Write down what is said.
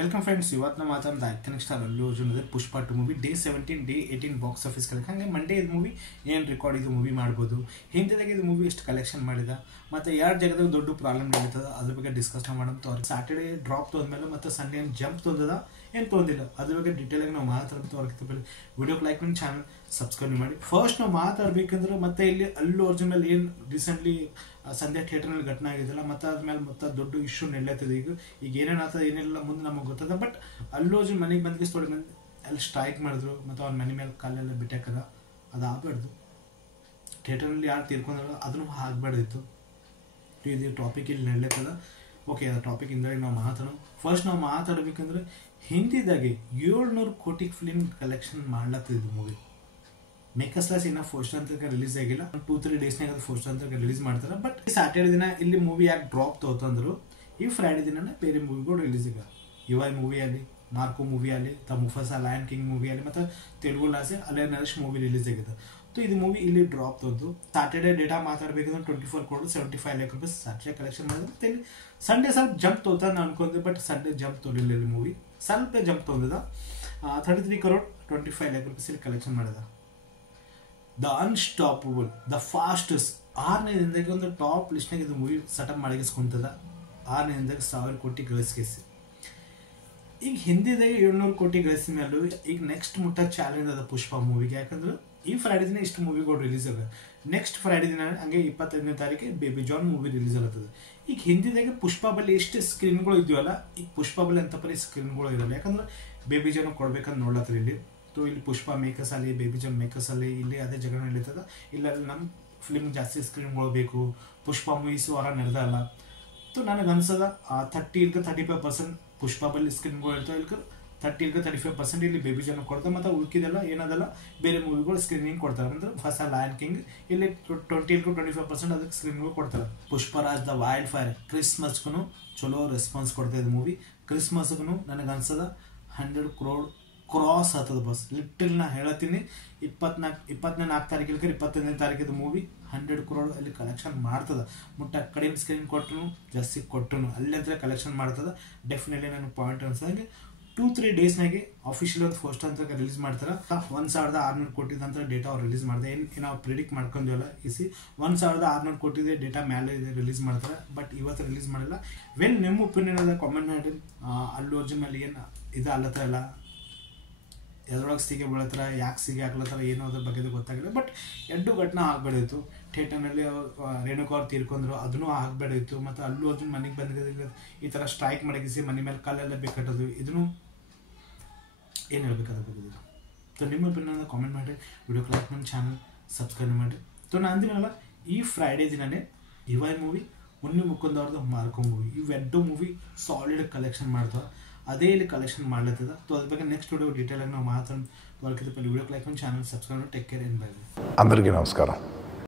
Welcome friends. ಇವತ್ತು ನಾವು ಮಾತಾಡೋದು ಐಕಾನಿಕ್ ಸ್ಟಾರ್ ಅಲ್ಲು ಅರ್ಜುನ್ ಪುಷ್ಪ 2 movie day 17 day 18 box office collection. ಹಾಗೆ ಮಂಡೇ ಇದು ಮೂವಿ ಏನು ರೆಕಾರ್ಡ್ ಇದು ಮೂವಿ ಮಾಡ್ಬೋದು, ಹಿಂದಿದಾಗ ಇದು ಮೂವಿ ಎಷ್ಟು ಕಲೆಕ್ಷನ್ ಮಾಡಿದ, ಮತ್ತು ಯಾರು ಜಾಗದಾಗ ದೊಡ್ಡ ಪ್ರಾಬ್ಲಮ್ ನಡೀತದ ಅದ್ರ ಬಗ್ಗೆ ಡಿಸ್ಕಸ್ ಮಾಡೋದು. ಅವ್ರಿಗೆ ಸ್ಯಾಟರ್ಡೇ ಡ್ರಾಪ್ ತೊಂದ್ಮೇಲೆ ಮತ್ತು ಸಂಡೇ ಏನು ಜಂಪ್ ತೊಂದದ ಏನು ತೊಂದಿಲ್ಲ ಅದ್ರ ಬಗ್ಗೆ ಡೀಟೇಲಾಗಿ ನಾವು ಮಾತಾಡ್ತು. ಅವ್ರಿಗೆ ವಿಡಿಯೋಕ್ಕೆ ಲೈಕ್ ಮಾಡಿ, ಚಾನಲ್ ಸಬ್ಸ್ಕ್ರೈಬ್ ಮಾಡಿ. ಫಸ್ಟ್ ನಾವು ಮಾತಾಡ್ಬೇಕಂದ್ರೆ ಮತ್ತೆ ಇಲ್ಲಿ ಅಲ್ಲು ಅರ್ಜುನ್ ಮೇಲೆ ಏನು ರೀಸೆಂಟ್ಲಿ ಸಂಧ್ಯಾ ಥಿಯೇಟರ್ನಲ್ಲಿ ಘಟನೆ ಆಗಿದ್ದಲ್ಲ, ಮತ್ತು ಅದ್ಮೇಲೆ ಮತ್ತೆ ದೊಡ್ಡ ಇಶ್ಯೂ ನಡೆಯತ್ತದ. ಈಗ ಏನೇನಾಗ್ತದೆ ಏನಿಲ್ಲ ಮುಂದೆ ನಮಗೆ ಗೊತ್ತದ. ಬಟ್ ಅಲ್ಲು ಅರ್ಜುನ್ ಮನೆಗೆ ಬಂದಿಗೆ ತೊಡೆ ಮಂದಿ ಅಲ್ಲಿ ಸ್ಟ್ರೈಕ್ ಮಾಡಿದ್ರು, ಮತ್ತು ಅವ್ನ ಮನೆ ಮೇಲೆ ಕಾಲೆಲ್ಲ ಬಿಟ್ಟಾಕದ. ಅದು ಆಗಬಾರ್ದು. ಥಿಯೇಟರ್ನಲ್ಲಿ ಯಾರು ತೀರ್ಕೊಂಡ್ರ ಅದನ್ನು ಆಗಬಾರ್ದಿತ್ತು. ಇದು ಟಾಪಿಕ್ ಇಲ್ಲಿ ನಡೀತದ. ಓಕೆ, ಅದು ಟಾಪಿಕ್ ಇಂದ ನಾವು ಮಾತಾಡೋಣ. ಫಸ್ಟ್ ನಾವು ಮಾತಾಡ್ಬೇಕಂದ್ರೆ ಹಿಂದಿದಾಗೆ 700 ಕೋಟಿ ಫಿಲ್ಮ್ ಕಲೆಕ್ಷನ್ ಮಾಡ್ಲತ್ತಿದ್ದು ಮೂವಿ. ಮೇಕರ್ಸ್ಲಾಸ್ ಇನ್ನ ಫಸ್ಟ್ ಅಂತ ರಿಲೀಸ್ ಆಗಿಲ್ಲ, 2-3 ಡೇಸ್ನಾಗ ಅದು ಫಸ್ಟ್ ಅಂತ ರಿಲೀಸ್ ಮಾಡ್ತಾರೆ. ಬಟ್ ಸ್ಯಾಟರ್ಡೆ ದಿನ ಇಲ್ಲಿ ಮೂವಿ ಯಾಕೆ ಡ್ರಾಪ್ ತಗೋತಂದ್ರು, ಈ ಫ್ರೈಡೆ ದಿನ ಬೇರೆ ಮೂವಿಗಳು ರಿಲೀಸ್ ಈಗ ಯುವೈ ಮೂವಿ ಆಗಲಿ, ಮಾರ್ಕೋ ಮೂವಿ ಆಗಲಿ, the Mufasa lion king movie ಆಗಲಿ, ಮತ್ತು ತೆಲುಗು ಲಾಸೆ ಅಲೆ ನರೇಶ್ ಮೂವಿ ರಿಲೀಸ್ ಆಗಿದೆ. ಸೊ ಇದು ಮೂವಿ ಇಲ್ಲಿ ಡ್ರಾಪ್ ತೋದು. ಸ್ಯಾಟರ್ಡೆ ಡೇಟಾ ಮಾತಾಡಬೇಕಂದ್ರೆ 24 crore 75 lakh rupees Saturday collection ಮಾಡಿದ್ರೆ. ಮತ್ತೆ ಇಲ್ಲಿ ಸಂಡೇ ಸ್ವಲ್ಪ ಜಂಪ್ ತೋತ ಅನ್ಕೊಂಡೆ, ಬಟ್ ಸಂಡೇ ಜಂಪ್ ತೋಲಿಲ್ಲ. ಇಲ್ಲಿ ಮೂವಿ ಸ್ವಲ್ಪ ಜಂಪ್ ತೊಂದಿದ. 33 crore 25 lakh rupees ಇಲ್ಲಿ ಕಲೆಕ್ಷನ್ ಮಾಡಿದ. ದ ಅನ್ಸ್ಟಾಪಬಲ್, ದ ಫಾಸ್ಟೆಸ್ಟ್ 6ನೇ ದಿನದಾಗೆ ಒಂದು ಟಾಪ್ ಲಿಸ್ಟ್ನಾಗ ಇದು ಮೂವಿ ಸೆಟಪ್ ಮಾಡಿಸ್ಕೊಂತದ. 6ನೇ ದಿನದಾಗ 1000 ಕೋಟಿ ಗಳಿಸ್ಕೇಸಿ. ಈಗ ಹಿಂದಿದಾಗೆ 700 ಕೋಟಿ ಗಳಿಸಿದ ಮೇಲೂ ಈಗ ನೆಕ್ಸ್ಟ್ ಮುಟ್ಟ ಚಾಲೆಂಜ್ ಅದ ಪುಷ್ಪ ಮೂವಿಗೆ. ಯಾಕಂದ್ರೆ ಈ ಫ್ರೈಡೆ ದಿನ ಇಷ್ಟು ಮೂವಿಗಳು ರಿಲೀಸ್ ಆಗ, ನೆಕ್ಸ್ಟ್ ಫ್ರೈಡೆ ದಿನ ಹಂಗೆ 25ನೇ ತಾರೀಕಿಗೆ ಬೇಬಿ ಜಾನ್ ಮೂವಿ ರಿಲೀಸ್ ಆಗತ್ತದ. ಈಗ ಹಿಂದಿದಾಗೆ ಪುಷ್ಪ ಬಲ್ಲಿ ಎಷ್ಟು ಸ್ಕ್ರೀನ್ಗಳು ಇದೆಯಲ್ಲ, ಈಗ ಪುಷ್ಪ ಬಲ್ಲಿ ಅಂತ ಪರಿ ಸ್ಕ್ರೀನ್ಗಳು ಇರಲ್ಲ. ಯಾಕಂದ್ರೆ ಬೇಬಿ ಜಾನ್ ಕೊಡ್ಬೇಕಂತ ನೋಡ್ಲತ್ತರ ಇಲ್ಲಿ. ಸೊ ಇಲ್ಲಿ ಪುಷ್ಪ ಮೇಕರ್ಸ್ ಅಲ್ಲಿ, ಬೇಬಿ ಜಾನ್ ಮೇಕರ್ಸ್ ಅಲ್ಲಿ ಇಲ್ಲಿ ಅದೇ ಜಗಳ ನಡೀತದ. ಇಲ್ಲ ನಮ್ಮ ಫಿಲ್ಮ್ ಜಾಸ್ತಿ ಸ್ಕ್ರೀನ್ಗಳು ಬೇಕು, ಪುಷ್ಪ ಮೂವೀಸ್ ಹೊರ ನಡೆದಲ್ಲ. ಸೊ ನನಗೆ ಅನ್ಸದ 30-35% ಪುಷ್ಪ ಬಲ್ಲಿ ಸ್ಕ್ರೀನ್ಗಳು ಇರ್ತವೆ. ಇಲ್ಲಿ 30-35% ಇಲ್ಲಿ ಬೇಬಿ ಜಾನ್ ಕೊಡ್ತಾರೆ. ಮತ್ತು ಉಳ್ಕಿದೆಲ್ಲ ಏನದಲ್ಲ ಬೇರೆ ಮೂವಿಗಳು ಸ್ಕ್ರೀನಿಂಗ್ ಕೊಡ್ತಾರೆ. ಅಂದ್ರೆ ಫಸ್ಟ್ ಲಯನ್ ಕಿಂಗ್ ಇಲ್ಲಿ 20-25% ಅದಕ್ಕೆ ಸ್ಕ್ರೀನ್ಗಳು ಕೊಡ್ತಾರೆ. ಪುಷ್ಪರಾಜ್ ದ ವೈಲ್ಡ್ ಫೈರ್ ಕ್ರಿಸ್ಮಸ್ಗೂ ಚಲೋ ರೆಸ್ಪಾನ್ಸ್ ಕೊಡ್ತಾ ಇದೆ ಮೂವಿ. ಕ್ರಿಸ್ಮಸ್ಗೂ ನನಗೆ ಅನ್ಸದ 100 crore ಕ್ರಾಸ್ ಆಗ್ತದ. ಬಸ್ ಲಿಟಲ್ ನಾ ಹೇಳತ್ತೀನಿ, 24 ತಾರೀಕಿಗೆ 25ನೇ ತಾರೀಕಿದ ಮೂವಿ 100 crore ಅಲ್ಲಿ ಕಲೆಕ್ಷನ್ ಮಾಡ್ತದ. ಮುಟ್ಟ ಕಡಿಮೆ ಸ್ಕ್ರೀನ್ ಕೊಟ್ಟರು ಜಾಸ್ತಿ ಕೊಟ್ಟರು ಅಲ್ಲಿ ಅಂತ ಕಲೆಕ್ಷನ್ ಮಾಡ್ತದ. ಡೆಫಿನೆಟ್ಲಿ ನನಗೆ ಪಾಯಿಂಟ್ ಅನ್ಸಂಗೆ 2-3 ಡೇಸ್ನಾಗೆ ಅಫಿಷಿಯಲ್ ಒಂದು ಫಸ್ಟ್ ಅಂತ ರಿಲೀಸ್ ಮಾಡ್ತಾರೆ. 1600 ಕೋಟಿ ಅಂತ ಡೇಟಾ ಅವ್ರು ರಿಲೀಸ್ ಮಾಡ್ತಾರೆ. ಏನು ನಾವು ಪ್ರಿಡಿಕ್ಟ್ ಮಾಡ್ಕೊಂಡಿವಲ್ಲ, ಇಸಿ 1600 ಕೋಟಿದೆ ಡೇಟಾ ಮೇಲೆ ರಿಲೀಸ್ ಮಾಡ್ತಾರೆ. ಬಟ್ ಇವತ್ತು ರಿಲೀಸ್ ಮಾಡಿಲ್ಲ. ವೆಲ್ ನಿಮ್ಮ ಒಪಿನಿಯನ್ ಅದ ಕಾಮೆಂಟ್ ಮಾಡಿ. ಅಲ್ಲು ಅರ್ಜುನ್ ಮೇಲೆ ಏನು ಇದು ಅಲ್ಲತ್ರ ಇಲ್ಲ, ಎದ್ರೊಳಗೆ ಸಿಗೆ ಬೀಳತ್ರ, ಯಾಕೆ ಸಿಗೆ ಹಾಕ್ಲತ್ತಾರ ಏನೋ ಅದ್ರ ಬಗ್ಗೆ ಗೊತ್ತಾಗಿಲ್ಲ. ಬಟ್ ಎಡ್ಡು ಘಟನೆ ಆಗ್ಬೇಡಿತ್ತು. ಥಿಯೇಟರ್ನಲ್ಲಿ ರೇಣುಕಾ ಅವ್ರು ತೀರ್ಕೊಂಡ್ರು, ಅದನ್ನೂ ಆಗ್ಬೇಡಿತ್ತು. ಮತ್ತು ಅಲ್ಲು ಅರ್ಜುನ್ ಮನೆಗೆ ಬಂದಿದ್ದು ಈ ಥರ ಸ್ಟ್ರೈಕ್ ಮಾಡಿಸಿ ಮನೆ ಮೇಲೆ ಕಾಲೆಲ್ಲ ಬೇಕಾಟೋದು, ಇದನ್ನು ಏನು ಹೇಳ್ಬೇಕಾದ ಬಗ್ಗೆ. ಸೊ ನಿಮ್ಮ ಒಪಿನಿಯನ್ ಕಾಮೆಂಟ್ ಮಾಡಿ, ವಿಡಿಯೋಕ್ಕೆ ಲೈಕ್ ಮಾಡಿ, ಚಾನಲ್ ಸಬ್ಸ್ಕ್ರೈಬ್ ಮಾಡಿ. ಸೊ ನಾನು ಅಂದಿನಲ್ಲ, ಈ ಫ್ರೈಡೇ ದಿನನೇ ಯುವೈ ಮೂವಿ, ಮುನ್ನಿ ಮುಕುಂದ್ ಅವ್ರದ್ದು ಮಾರ್ಕೋ ಮೂವಿ, ಇವೆರಡು ಮೂವಿ ಸಾಲಿಡ್ ಕಲೆಕ್ಷನ್ ಮಾಡ್ತಾವೆ. ಅದೇ ಇಲ್ಲಿ ಕಲೆಕ್ಷನ್ ಮಾಡ್ಲತ್ತದ. ಸೊ ಅದ್ರ ಬಗ್ಗೆ ನೆಕ್ಸ್ಟ್ ವಿಡಿಯೋ ಡೀಟೇಲಾಗಿ ನಾವು ಮಾತಾಡೋದು. ವಿಡಿಯೋಕ್ಕೆ ಲೈಕ್ ಮಾಡಿ, ಚಾನಲ್ ಸಬ್ಸ್ಕ್ರೈಬ್ ಮಾಡಿ. Take care. ಏನು ಬೈ. అందరికీ నమస్కారం.